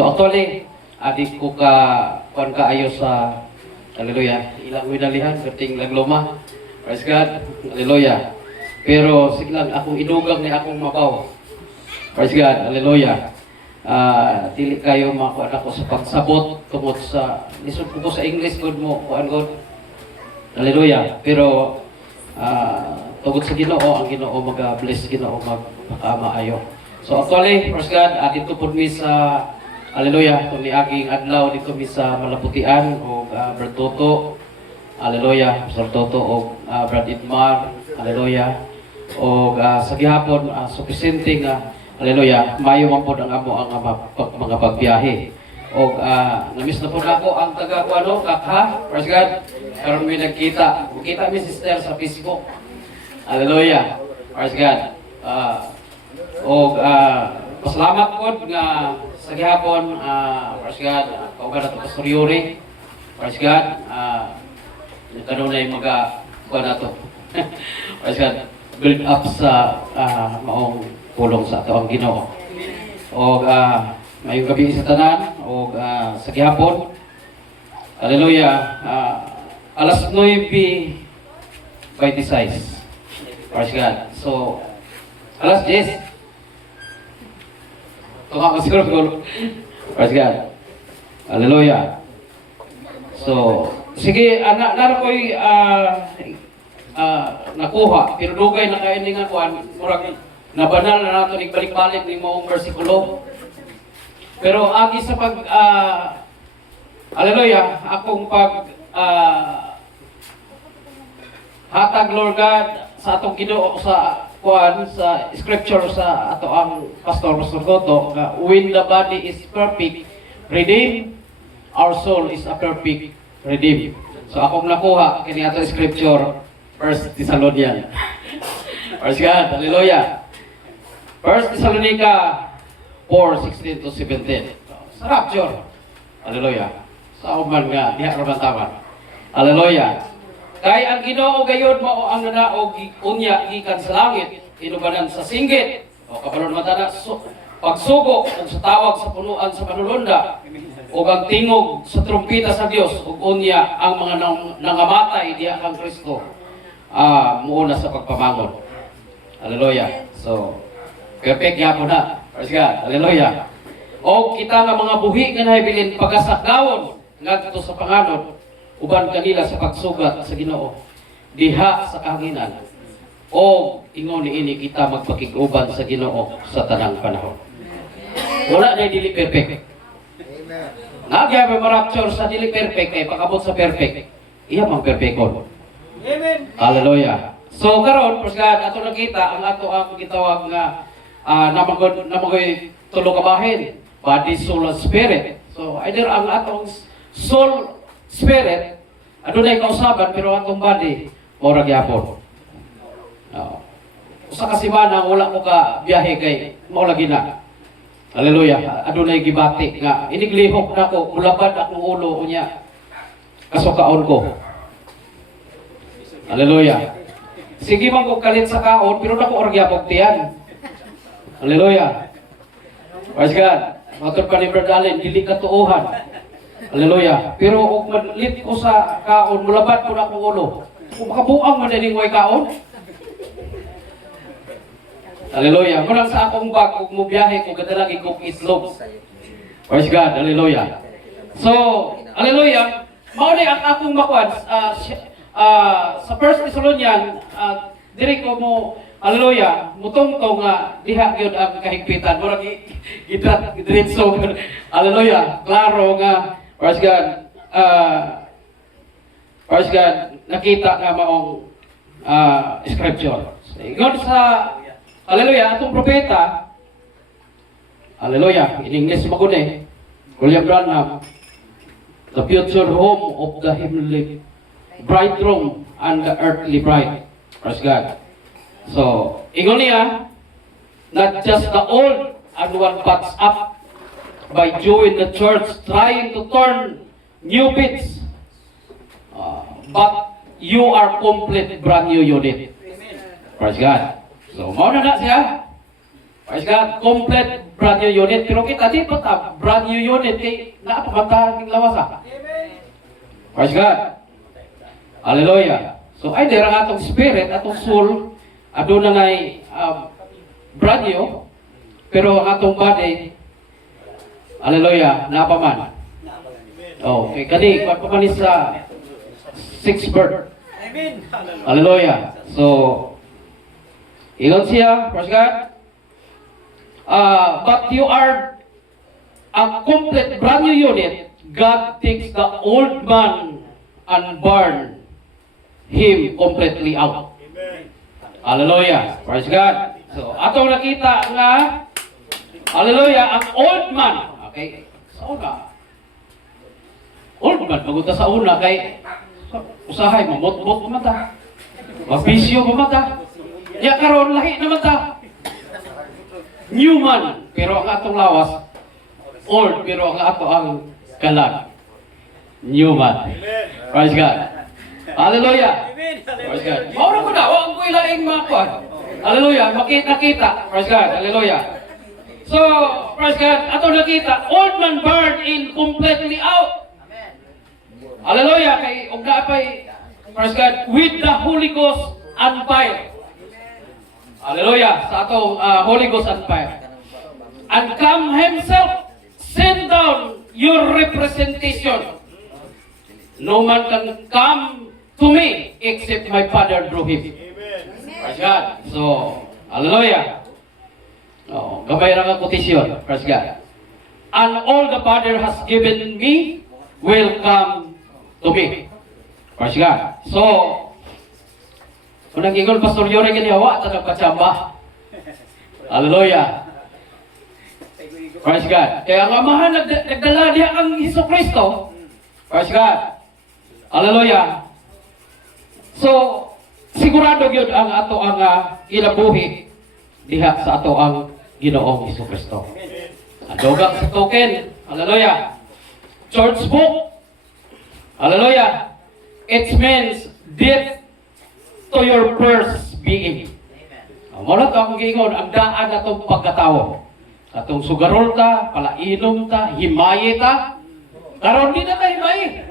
So actually, adik ko ka kuan kaayo sa hallelujah. Ilang winalihan kating lagluma. Praise God. Hallelujah. Pero siglang akong idugang ni akong mabaw. Praise God. Hallelujah. Dili kayo makuan ako sa pagsabot tungod sa lisod ko sa English good mo kuan God. Hallelujah. Pero tungod sa Ginoo, ang Ginoo mag-bless, Ginoo magpakaayo. So actually, praise God, dito po mi sa hallelujah, itong niaging adlaw dito mi sa Malaputian o Brad Toto, hallelujah, Sir Toto o Brad Itmar, hallelujah, o sa gihapon, sufficiente nga, hallelujah, mayo man po ang amo ang mga pagbiyahe. O namiss na po na ako ang taga-kuano, kakha, praise God, karon may nagkita mi sister sa Facebook, hallelujah, praise God. Pasalamat po nga sa gihapon, praise God, kauban nato Pastor Yuri, praise God, karon na yung kuha na to, praise God, build up sa maong pulong sa ato ang Ginoo. O mayong gabi sa tanan, o sa gihapon, hallelujah, alas 9:26, praise God. So, alas 10, tunga ko siguro. Praise God. Hallelujah. So, sige, nara ko'y nakuha, pero dugay na kayo nga kuhan, murag nabanal na nato nagbalik-balik ni moong versikulo. Pero agi sa hallelujah, akong hatag Lord God sa atong Ginoo sa kuan sa scripture sa ato ang Pastor Goto nga when the body is perfect redeemed, our soul is a perfect redeemed. So akong nakuha kini ato scripture 1 Thessalonians. Praise God, hallelujah. 1 Thessalonica 4:16 to 17. Sa rapture. Hallelujah. Sa uman nga diha ra man tama. Hallelujah. Kay ang Ginoo gayud mao ang nanaog unya gikan sa langit, inubanan sa singgit. O kabalon mata na pagsugo ug sa tawag sa punuan sa panulunda ug ang tingog sa trumpeta sa Dios ug unya ang mga nangamatay diha kang Kristo muuna sa pagpamangon. Hallelujah. So perfect gyapon na. Praise God. Hallelujah. O kita nga mga buhi nga nahibilin pagasakdawon ngadto sa panganod uban kanila sa pagsugat sa Ginoo diha sa kahanginan o ingon niini kita magpakig-uban sa Ginoo sa tanang panahon. Wala na dili perfect. Amen. Nagya ma-rapture sa dili perfect kay pakabot sa perfect. Iya mang perfecton. Amen. Hallelujah. So karon praise God ato nakita ang ato ang gitawag nga namagoy tulo ka bahin, body, soul, and spirit. So either ang atong soul, spirit, adunay kausaban pero atong body mura gyapon. Usa ka semana wala ko ka biyahe kay mao lagi na. Hallelujah. Adunay gibati nga iniglihok nako mulabad akong ulo unya kasukaon ko. Hallelujah. Sige man ko kalit sa kaon pero dako ora gyapon tiyan. Hallelujah. Praise God. Matur pa ni Brother Allen, dili katuohan. Hallelujah. Pero og madlit ko sa kaon, mulabad ko na akong ulo. Kung makabuang man dining way kaon. Hallelujah. Murang sa akong bag, kung mubiyahe ko, gadalagi kong islog. Praise God. Hallelujah. So, hallelujah. Mauni ang akong makuan sa 1 Thessalonians, diri ko mo, hallelujah, mutong-tong diha gyud ang kahigpitan. Murag diretso. Hallelujah. Klaro nga praise God. Praise God. Nakita nga maong scripture. Ingon sa hallelujah atong propeta. Hallelujah. In English maguni. William Branham. The future home of the heavenly bridegroom and the earthly bride. Praise God. So, ingon niya, not just the old and one patched up by Jew in the church trying to turn new bits, but you are complete brand new unit. Praise God. So, mauna na siya. Praise God. Complete brand new unit. Pero kita di pa ta brand new unit kay naapamatahan ng lawas ha. Praise God. Hallelujah. So ay dira nga atong spirit, atong soul, aduna ngay brand new, pero ang atong body, hallelujah, napaman. Okay, kani pagpamanis sa 6 birth. Amen. Hallelujah. So, iyon siya, praise God. But you are a complete brand new unit. God takes the old man and burn him completely out. Amen. Hallelujah. Praise God. So, atong nakita nga, hallelujah, ang old man. Okay, sa una. Old man, pagunta sa una, kay usahay, mamot-mot mata. Mabisyo mata. Ya karon lahi na mata. New man, pero ang atong lawas, old, pero ang ato ang kalag. New man. Praise God. Hallelujah. Amen. Praise God. Maura ko na, huwag ko ilaing mga kuwan. Hallelujah. Makita-kita. Praise God. Hallelujah. So, praise God. Ato nakita, old man burned in completely out. Hallelujah. Kay og naapay, praise God, with the Holy Ghost and fire. Hallelujah. Sa atong Holy Ghost and fire. And come himself, send down your representation. No man can come to me except my Father through him. Praise God. So, hallelujah. Oh, gamay ra nga kotisyon. Praise God. And all the Father has given me will come to me. Praise God. So, kung nag-ingon Pastor Yori kinihawa, tanong patsamba. Hallelujah. Praise God. Kaya ang amahan nagdala diha ang Hesus Kristo. Praise God. Hallelujah. So, sigurado gyud ang ato ang ilabuhi diha sa ato ang Ginoong Hesus Kristo. Ang dugay sa token. Hallelujah. Church book. Hallelujah. It means death to your first being. Muna akong giingon, ang daan na itong pagkatao. Atong sugarol ta, palainom ta, himaye ta. Karon di na ta himaye.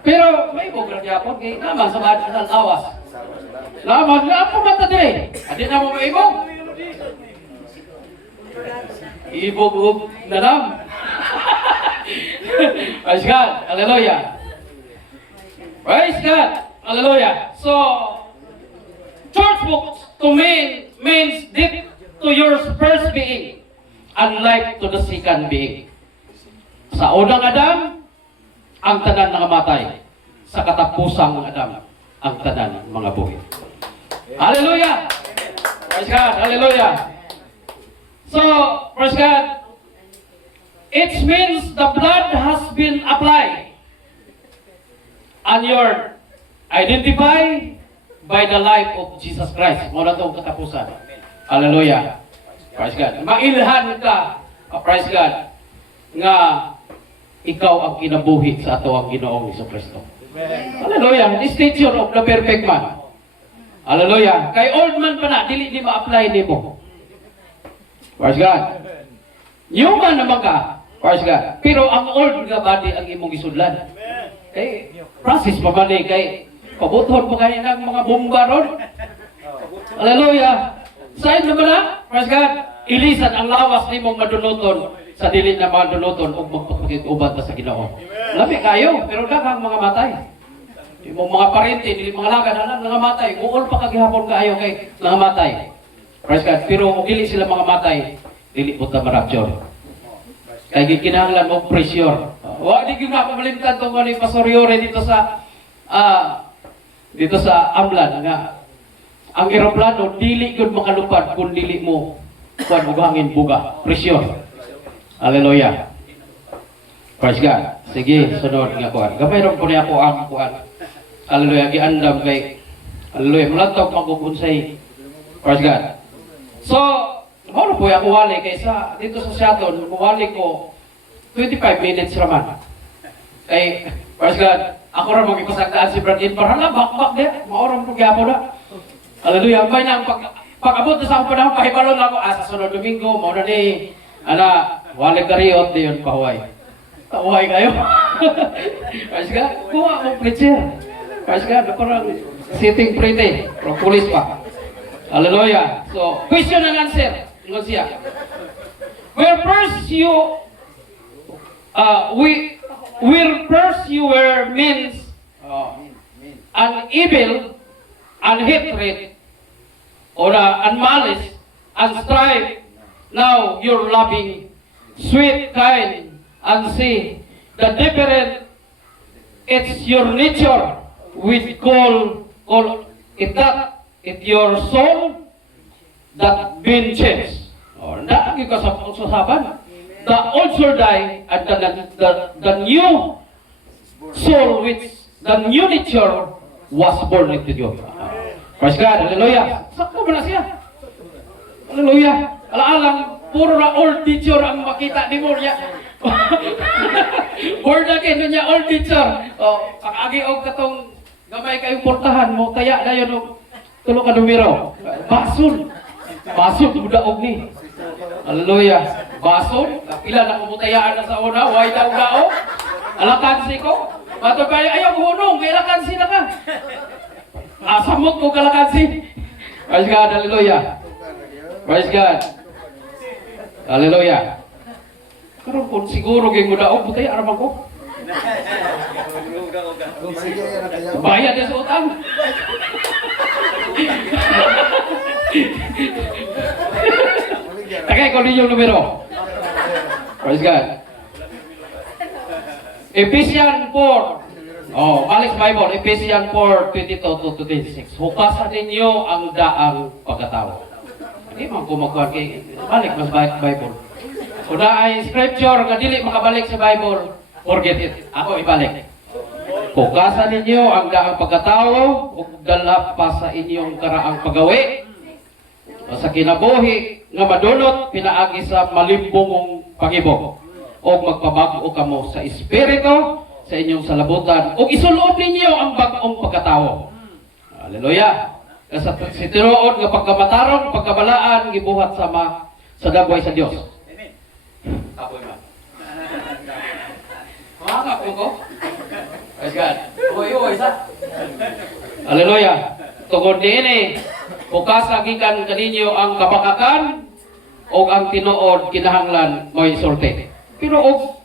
Pero may bugrang yapon kay naman sa mga sa lawas. Naman na ako mata dire. Adi na mo maibog. Ibog na lang. Praise God. Hallelujah. Praise God. Hallelujah. So, church books to me means death to your first being and life to the second being. Sa unang Adam, ang tanan nangamatay. Sa katapusang Adam, ang tanan mga buhi. Hallelujah! Praise God! Hallelujah! So, praise God, it means the blood has been applied and you're identified by the life of Jesus Christ. Muna itong katapusan. Hallelujah! Praise God! Mailhan ka, praise God, nga ikaw ang kinabuhi sa ato ang Ginoong Hesus Kristo. Hallelujah! Distinction of the perfect man. Hallelujah! Kay old man pa na, dili di ma-apply ni mo. Praise God! New man naman ka. Praise God! Pero ang old nga body ang imong isudlan. Kay Francis pa man kay pabuton mo kayo ng mga bomba ron. Hallelujah! Saan naman na? Praise God! Ilisan ang lawas ni mong madunuton sa dili na mga dunuton o magpapakit-uban ta sa Ginoo. Lami kayo, pero daghang mga matay. Yung mga parente, dili mga lagan, mga matay. Uol pa kagihapon kaayo kay mga matay. Praise God. Pero kung dili sila mga matay, dili po ta marapture. Kaya gikinahanglan og pressure. Wa di gyud mapamalimtan tong ni Pastor Yore dito sa Amlan nga ang eroplano dili gyud makalupad kung dili mo kuan og hangin buga, pressure. Hallelujah. Praise God. Sige, sunod nga kuan. Gamay ron po niya po ang kuan. Hallelujah. Giandam kay hallelujah. Mulantaw magugunsay. Praise God. So, ano po ako wali kaysa dito sa Seattle, wali ko 25 minutes raman. Kay, praise God, ako rin magipasagdaan si Brad Inbar. Hala, bakbak di. Maoram po gyapon na. Hallelujah. May nang pag-abot na sa akong panahon, pahibalon ako, sa sunod Domingo, mauna ni Ana, wala kariot di yun pahuway. Pahuway kayo. Kasi ka, kuha mo preacher. Kasi ka, parang sitting pretty. Pero pulis pa. Hallelujah. So, question and answer. Ingon siya. Where first you, where first you were means an evil, and hatred, or and malice, and strife. Now you're loving, sweet, kind, and see the different. It's your nature. We call it that. It's your soul that been changed. Or naagi ka sa usapan. The old soul die, and the new soul, which the new nature was born into you. Praise God, hallelujah. Sakto ba na siya? Hallelujah. Alaalang, puro na old teacher ang makita ni mo niya. Born again niya, old teacher. O, pag-agi o katong gamay kayong portahan mo, kaya na yun o tulong ka numero. Basun. Basun, budaog ni. Hallelujah. Basun, pila na kumutayaan na sa una, way daw-dao. Alakansi ko. Mato ba, ayaw hunong, may alakansi na ka. Asamot ko kalakansi. Praise God, hallelujah. Praise God. Hallelujah. Karon kung siguro kay mudaog butay araman ko. Bayad sa utang. Tagay ko ninyo numero. Praise God. Ephesians 4. Oh, balik sa Bible, Ephesians 4:22-26. Hukasan ninyo ang daang pagkatao. Hindi man ko magkuhan kay balik mas Bible. Una ay scripture nga dili makabalik sa Bible, forget it. Ako ibalik. Hukasan ninyo ang daang pagkatao ug dala pa sa inyong karaang pagawi. Sa kinabuhi nga madulot pinaagi sa malimbungong pangibok o magpabag-o kamo sa espiritu sa inyong salabutan o isulob ninyo ang bag-ong pagkatao. Hallelujah. Sa tinuod nga pagkamatarong, pagkabalaan gibuhat sama sa dagway sa Dios. Amen. Apoy man. Mga ko. Praise God. Uy, sa. Hallelujah. Tungod diini, bukasa gikan kaninyo ang kabakakan o ang tinuod kinahanglan mo'y sorte. Pero og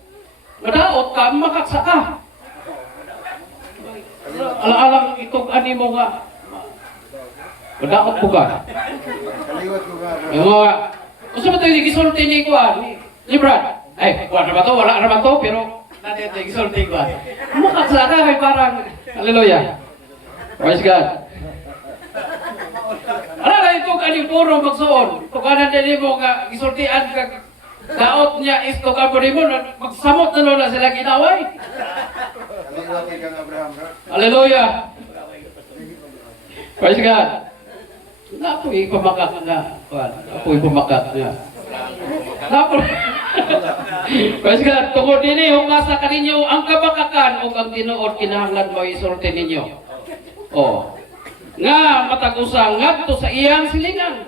madaot ka, makaksa ka. Ala-alang itong animo nga. Madaot po ka. Yung mga, kung sa ito yung gisulti ni Kuan, ni Brad. Ay, wala naman to, wala naman to, pero natin ito yung gisulti ni Kuan. Makaksa ka, may parang, hallelujah. Praise God. Ala na itong anong puro magsuon. Tukanan din mo nga, gisultian ka, daot niya is tukan po rin mo, magsamot na na sila ginaway. Hallelujah. Praise God. Napoy pumakak na. Napoy pumakak na. Napoy. Praise God. Tungod din hukasa ka ninyo ang kabakakan o ang tinuod kinahanglan mo isulti ninyo. Oh. Nga matag-usa ngadto sa iyang silingan.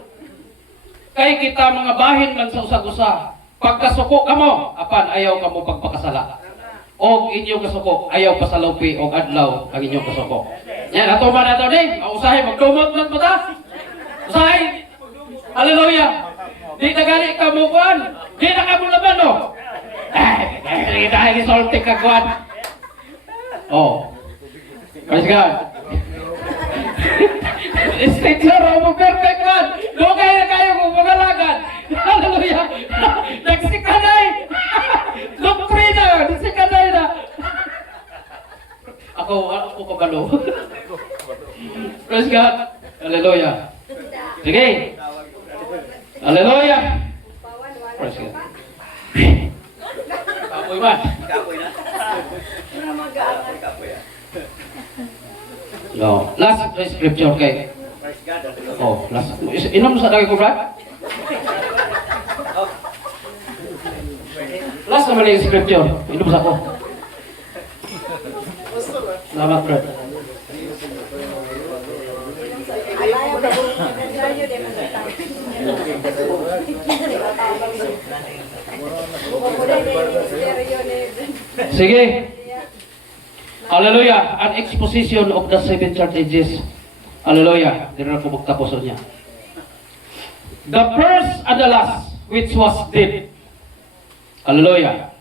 Kay kita mga bahin man sa usag-usa. Pagkasuko kamo, apan ayaw kamo pagpakasala. Og inyong kasuko, ayaw pasalupi og adlaw ang inyong kasuko. Yan, atuman na ito din. Usahay, magdumot ng mata. Usahay. Hallelujah. Di na gani ka mo kuhan. Di na ka mo laban, no? Dahil isolti ka kuhan. Oh. Praise God. Teacher, mo perfect man. Dugay na kayo kung magalagan. Hallelujah. Nagsikanay. Doktrina. Nagsikanay na. Ako kabalo. Praise God. Hallelujah. Sige. Hallelujah. Praise God. Kapoy man. Kapoy na. Kapoy na. No. Last scripture kay. Oh, last. Inom sa dagay ko, Brad? Last naman yung scripture. Inom sa ko. Salamat, Brad. Sige. Hallelujah. An exposition of the seven church ages. Hallelujah. Dito na po magtapos niya. The first and the last, which was dead. Hallelujah.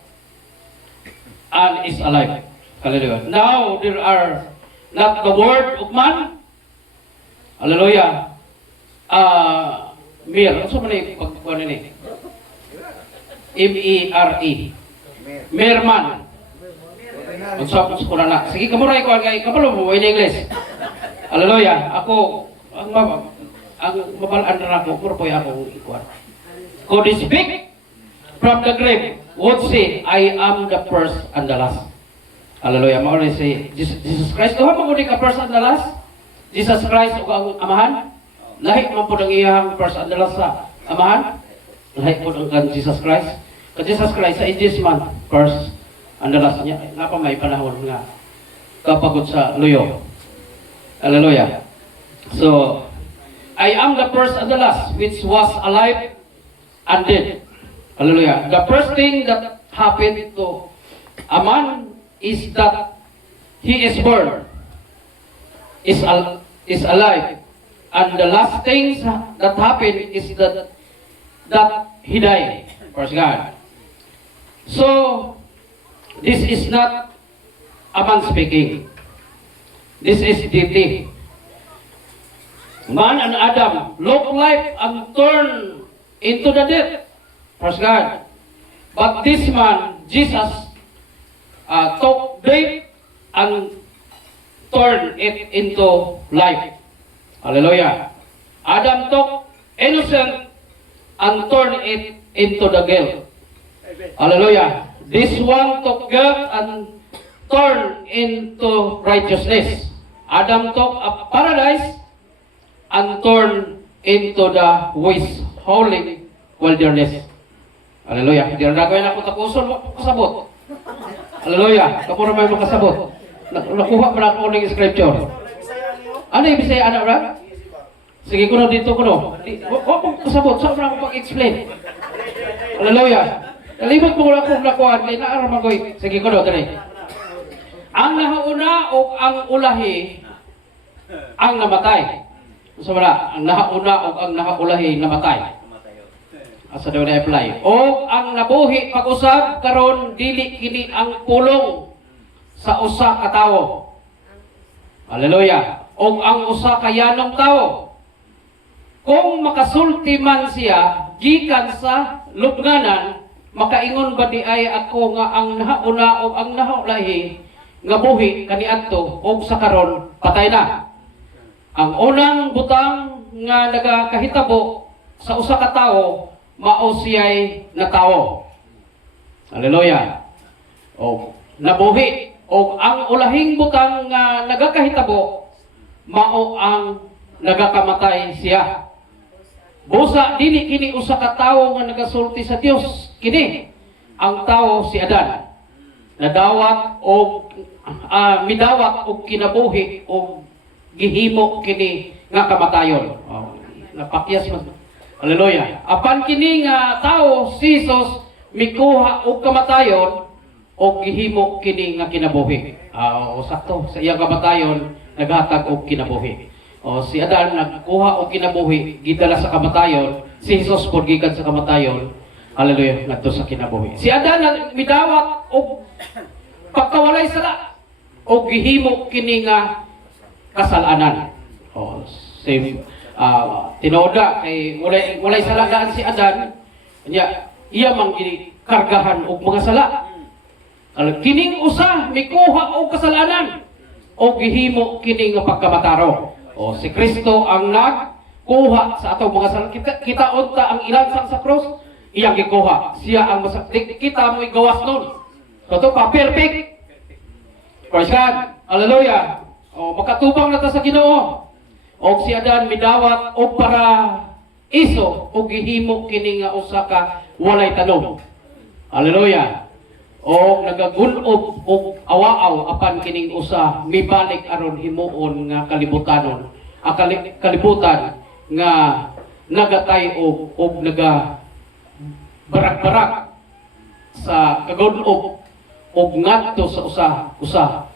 And is alive. Hallelujah. Now there are not the word of man. Hallelujah. Mere. Ano man yung pagkuhan nini? M-E-R-E. Mere man. Sa na. Sige, kamuray ko. Kapalo mo in English. Hallelujah. Ako, ang mabalaan na ako, puro po yung akong ikuan. Could speak from the grave would say, I am the first and the last. Hallelujah. Maulay si Jesus Christ. Doon mo ka first and the last? Jesus Christ o ang amahan? Lahi mo po ng iyang first and the last sa amahan? Lahi po ng kan Jesus Christ. Kan Jesus Christ sa this month, first and the last niya. Nga pa may panahon nga kapagod sa luyo. Hallelujah. So, I am the first and the last, which was alive and dead. Hallelujah. The first thing that happened to a man is that he is born, is alive. And the last things that happened is that he died. Praise God. So, this is not a man speaking. This is deity. Man and Adam look like and turn into the death. Praise God. But this man, Jesus, took death and turned it into life. Hallelujah. Adam took innocent and turned it into the guilt. Hallelujah. This one took guilt and turned into righteousness. Adam took a paradise and turned into the waste, holy wilderness. Hallelujah. Hindi na gawin ako tapuson, makasabot. Hallelujah. Kapura may makasabot. Nakuha pa na ako ng scripture. Ano yung Bisaya, anak, Brad? Sige ko na dito ko no. Huwag kong kasabot. Saan na ako pag-explain? Hallelujah. Nalimot mo na akong nakuha. Hindi na araw magoy. Sige ko no, dali. Ang nahauna o ang ulahi ang namatay. So wala, ang nahauna o ang nahaulahi namatay. Asa daw na-apply. O ang nabuhi pag-usab karon dili kini ang pulong sa usa ka tawo. Hallelujah. O ang usa ka yanong tawo. Kung makasulti man siya gikan sa lubnganan, makaingon ba di ay ako nga ang nahauna o ang nahaulahi nga buhi kaniadto o sa karon patay na. Ang unang butang nga nagakahitabo sa usa ka tawo mao siya'y natawo. Hallelujah. O nabuhi o ang ulahing butang nga nagakahitabo mao ang nagakamatay siya. Busa dili kini usa ka tawo nga nagasulti sa Dios. Kini ang tawo si Adan. Nadawat o midawat og kinabuhi o gihimo kini nga kamatayon. Napakyas man. Hallelujah. Apan kini nga tawo si Jesus mikuha og kamatayon o gihimo kini nga kinabuhi. O sakto sa iyang kamatayon naghatag og kinabuhi. O si Adan nagkuha og kinabuhi gidala sa kamatayon, si Jesus pod gikan sa kamatayon. Hallelujah, ngadto sa kinabuhi. Si Adan midawat og pagkawalay sala o gihimo kini nga kasalanan. O same tinoda kay walay sala daan si Adan nya iya man kargahan og mga sala. Kining usa mikuha og kasalanan o gihimo kini nga pagkamataro. O si Kristo ang nagkuha sa atong mga sala. Kita unta ang ilansang sa cross, iyang gikuha. Siya ang kita mo igawas nun. Ito pa, perfect. Praise God. Hallelujah. O makatubang na ta sa Ginoo. O si Adan midawat o para iso o gihimo kini nga usa ka walay tanong. Hallelujah. O nagagunob o awaaw apan kining usa mibalik aron himuon nga kalibutanon. Kalibutan nga nagatay og naga barak-barak sa kagunob og ngadto sa usa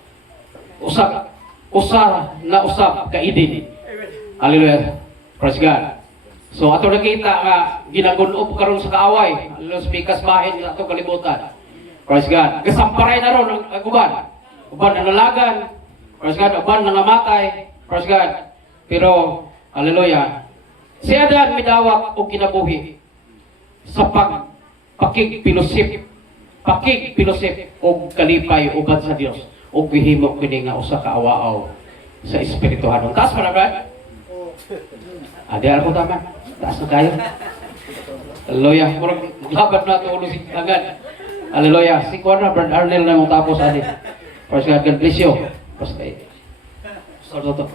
na usab ka Eden. Hallelujah. Praise God. So ato nakita nga ginagunob karon sa kaaway, los pikas bahin sa ato kalibutan. Praise God. Kasamparay na ron ang uban. Uban nalagan. Praise God. Uban nangamatay. Praise God. Pero hallelujah. Si Adan midawat og kinabuhi sa pakigpilusip og kalipay ubad sa Dios og gihimo kini nga usa ka awaaw sa espirituhan. Taas pa na ba? Adi ako tama. Taas na kayo. Hallelujah. Murag laban na ito ulo si agad. Hallelujah. Si Juan na, Brad Arnel na mong tapos adi. Praise God. God bless you. Praise God.